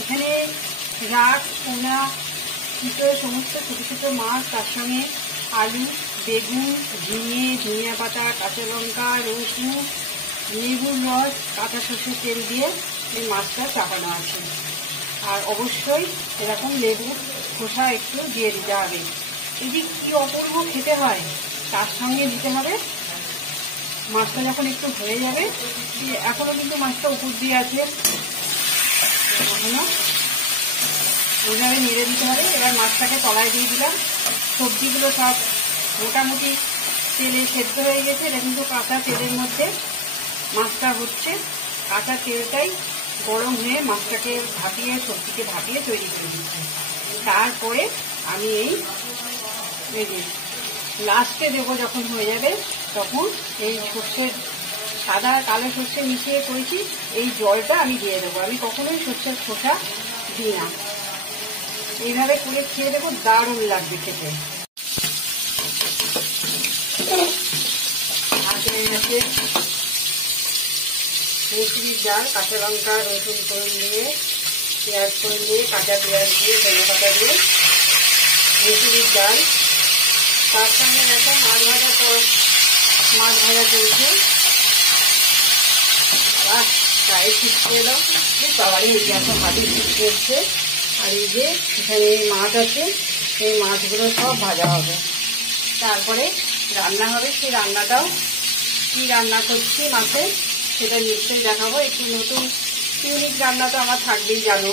এখানে রাখ, পোনা, চিতল সমস্ত ছোটো ছোটো মাছ, তার সঙ্গে আলু, বেগুন, ঝিঙে, ধনিয়া পাতা, কাঁচা লঙ্কা, রসুন, লেবুর রস, কাঁচা সরষের তেল দিয়ে এই মাছটা চাপানো আছে। আর অবশ্যই এরকম লেবুর খোসা একটু দিয়ে দিতে হবে। এটি কি অপূর্ব খেতে হয়। তার সঙ্গে দিতে হবে মাছটা যখন একটু হয়ে যাবে, এখনো কিন্তু মাছটা উপর দিয়ে আছে, এখনো ওইভাবে নেড়ে দিতে হবে। এবার মাছটাকে তলায় দিয়ে দিলাম। সবজিগুলো সব মোটামুটি তেলে সেদ্ধ হয়ে গেছে। এটা কিন্তু কাঁচা তেলের মধ্যে মাছটা হচ্ছে। কাঁচা তেলটাই গরম হয়ে মাছটাকে ভাপিয়ে, সবজিকে ভাপিয়ে তৈরি করে দিচ্ছি। তারপরে আমি এই যে লাস্টে দেবো, যখন হয়ে যাবে তখন এই সর্ষের, সাদা কালো সর্ষে মিশিয়ে করেছি, এই জলটা আমি দিয়ে দেবো। আমি কখনোই সর্ষের খোসা দিই না। এইভাবে করে খেয়ে দেবো, দারুণ লাগবে খেতে। আছে মুসুরির ডাল, কাঁচা লঙ্কা, রসুন করে দিয়ে, পেঁয়াজ করে দিয়ে, কাঁচা পেঁয়াজ দিয়ে, ধনে পাতা দিয়ে মুসুরির ডাল। তার সঙ্গে দেখো মাছ ভাজা চলছে। গায়ে শিখতে এলো, সবারই এই গ্যাসটা ভাজি শিখতে এসছে। আর এই যে এখানে মাছ আছে, সেই মাছগুলো সব ভাজা হবে, তারপরে রান্না হবে। সেই রান্নাটাও কি রান্না করছি মাছে, সেটা নিশ্চয়ই দেখাবো। একটু নতুন ইউনিক রান্না তো আমার থাকবেই, জানো।